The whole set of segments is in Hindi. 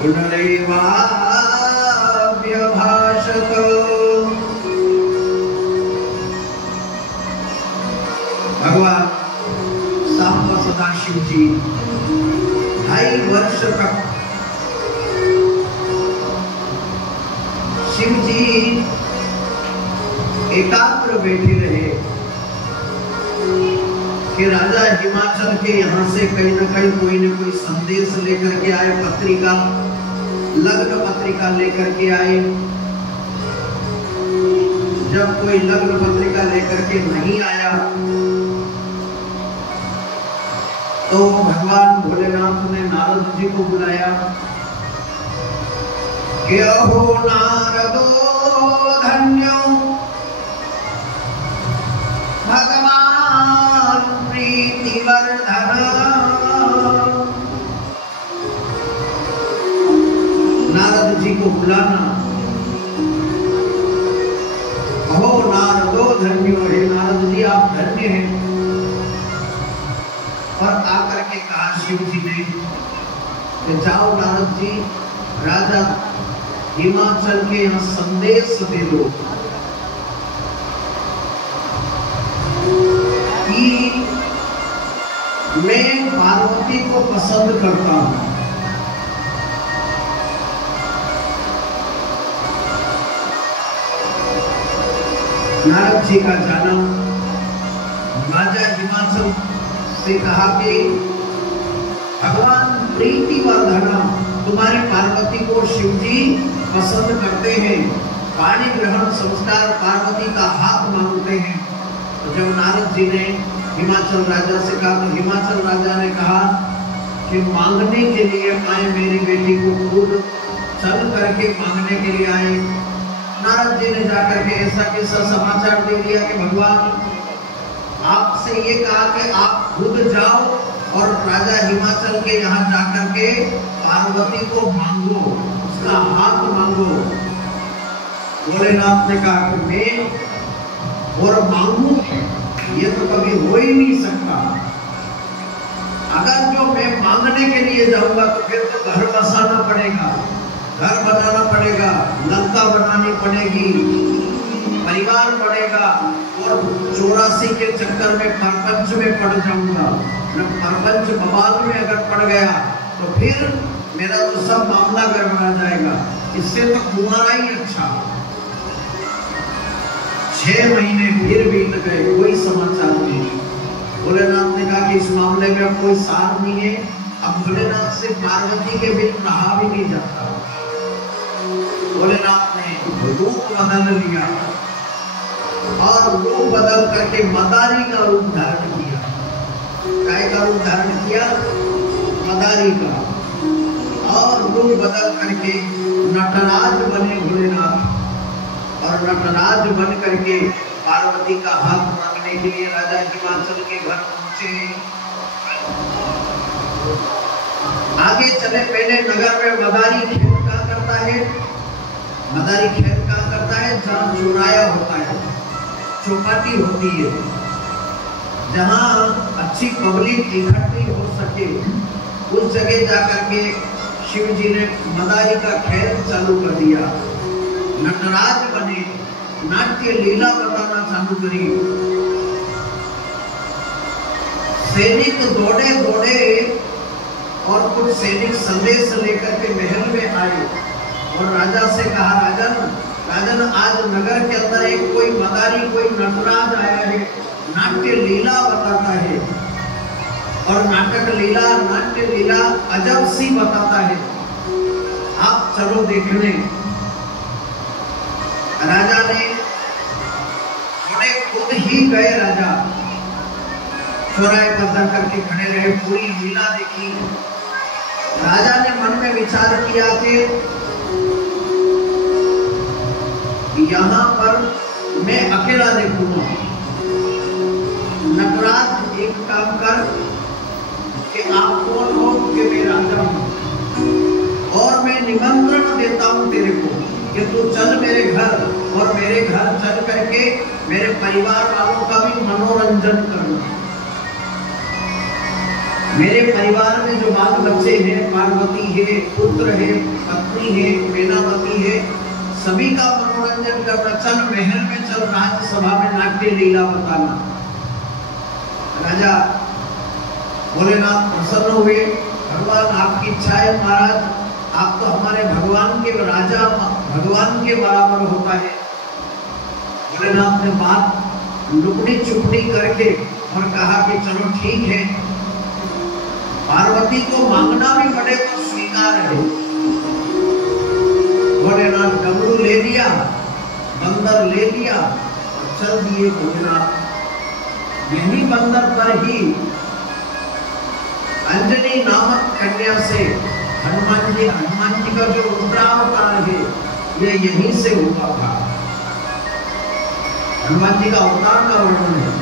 पुनरेवाभ्यभाषत। भगवान सांब सदाशिव जी 2.5 वर्ष तक शिव जी एकाग्र बैठे रहे कि राजा हिमाचल के यहाँ से कहीं न कहीं कोई न कोई संदेश लेकर के आए, पत्रिका, लग्न पत्रिका लेकर के आए। जब कोई लग्न पत्रिका लेकर के नहीं आया तो भगवान भोलेनाथ ने नारद जी को बुलाया कि अहो नारदो धन्यो भगवान प्रीतिवर्धन। नारद जी को बुलाना, अहो नारदो धन्यो, हे नारद जी आप धन्य हैं। और आकर के कहा शिव जी ने कि जाओ नारद जी, राजा हिमाचल के यहाँ संदेश दे दो कि मैं पार्वती को पसंद करता हूं। नारद जी का जाना, राजा हिमाचल से कहा कि भगवान प्रीतिवर्धना, तुम्हारी पार्वती को शिव जी पसंद करते हैं, पाणी ग्रहण संस्कार पार्वती का हाथ मांगते हैं। तो जब नारद जी ने हिमाचल राजा से कहा तो हिमाचल राजा ने कहा कि मांगने के लिए आए, मेरी बेटी को खुद चल करके मांगने के लिए आए। नारद जी ने जाकर के ऐसा कैसा समाचार दे दिया कि भगवान आपसे ये कहा कि आप खुद जाओ और राजा हिमाचल के यहाँ जाकर के पार्वती को मांगो, उसका हाथ मांगो। भोलेनाथ ने कहा कि मैं और मांगू, ये तो कभी हो ही नहीं सकता। अगर जो मैं मांगने के लिए जाऊंगा तो फिर तो घर बसाना पड़ेगा, घर बनाना पड़ेगा, लंका बनानी पड़ेगी, परिवार पड़ेगा, और 84 के चक्कर में परपंच में पड़ जाऊंगा। परपंच बवाल में अगर पड़ गया तो फिर मेरा तो सब मामला गड़बड़ा जाएगा। इससे तो कुंवारा ही अच्छा। 6 महीने फिर बीत गए, कोई समाचार नहीं। भोलेनाथ ने कहा कि इस मामले में अब कोई सार नहीं है। अब भोलेनाथ से पार्वती के बिन रहा भी नहीं जाता। भोलेनाथ ने रूप बदल लिया और रूप बदल करके मदारी का रूप धारण किया। काय का रूप धारण किया? मदारी का। और रूप बदल करके नटराज बने भोलेनाथ, और नटराज बन करके पार्वती का हाथ मांगने के लिए राजा हिमाचल के घर पहुंचे। आगे चले, पहले नगर में मदारी खेल क्या करता है? मदारी खेल क्या करता है? जहाँ चुराया होता है, चौपाटी होती है, जहाँ अच्छी पब्लिक इकट्ठी हो सके, उस जगह जाकर के शिव जी ने मदारी का खेल चालू कर दिया। नटराज बने, नाट्य लीला बताना चालू करी। सैनिक दौड़े दौड़े और कुछ सैनिक संदेश लेकर के महल में आए और राजा से कहा, राजन आज नगर के अंदर एक कोई मदारी, कोई नटराज आया है, नाट्य लीला बताता है, और नाट्य लीला अजब सी बताता है, आप चलो देखने। राजा ने थोड़े खुद ही गए, राजा चौराहे पर जाकर के खड़े रहे, पूरी लीला देखी। राजा ने मन में विचार किया कि यहाँ पर मैं अकेला देखूंगा। नटराज एक काम कर कि आप कौन हो? कि मैं राजा हूं और मैं निमंत्रण देता हूं तेरे को कि तू चल मेरे घर, और मेरे घर चल करके मेरे परिवार वालों का भी मनोरंजन करना। मेरे परिवार में जो बाल बच्चे हैं, पार्वती है, पुत्र है, पत्नी है, बेनावती है, सभी का मनोरंजन करना। चल महल में, चल राज्यसभा में नाट्य लीला बताना। राजा भोलेनाथ प्रसन्न हुए। भगवान आपकी इच्छा है महाराज, आप तो हमारे भगवान के राजा, भगवान के बराबर होता है। भोलेनाथ ने बात लुकड़ी चुपड़ी करके और कहा कि चलो ठीक है, पार्वती को मांगना भी पड़े तो स्वीकार है। भोलेनाथ डमरू ले लिया, बंदर ले लिया और चल दिए भोलेनाथ। यही बंदर पर ही अंजनी नामक कन्या से हनुमान जी का जो रुद्रावतार है, ये यहीं से हुआ था। हनुमान जी का अवतार का वर्णन है।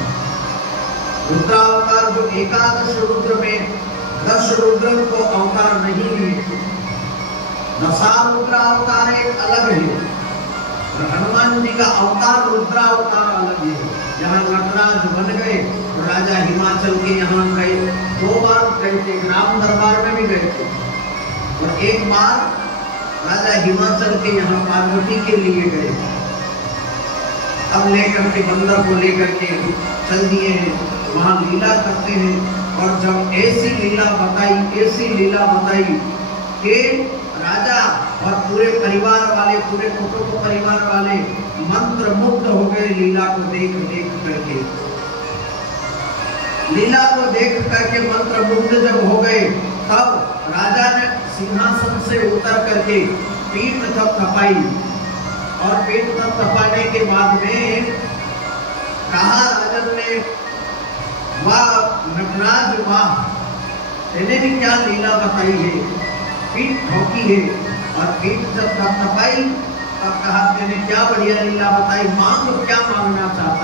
रुद्रावतार जो एकादश रुद्र में 10 रुद्र को अवतार नहीं लिए, दशारुद्रावतार एक अलग है और हनुमान जी का अवतार रुद्रावतार अलग है। यहाँ नटराज बन गए, राजा हिमाचल के यहाँ गए, 2 बार गए थे, राम दरबार में भी गए थे और एक बार राजा हिमाचल के यहाँ पार्वती के लिए गए। अब लेकर के बंदर को लेकर के चल दिए हैं, वहां लीला करते हैं। और जब ऐसी लीला बताई कि राजा और पूरे परिवार वाले, पूरे कुटुंब परिवार वाले मंत्र मुग्ध हो गए लीला को देख करके। लीला को देख करके मंत्र मुग्ध जब हो गए, तब राजा ने सिंहासन से उतर करके पीठ थपथपाई और पीठ थपथपाने के बाद में कहा राजन ने, वाह नटराज वाह, तेने भी क्या लीला बताई है, पीठ ठोकी है। और पीठ जब थपथपाई तब कहा तेने क्या बढ़िया लीला बताई, मांग क्या मांगना चाहता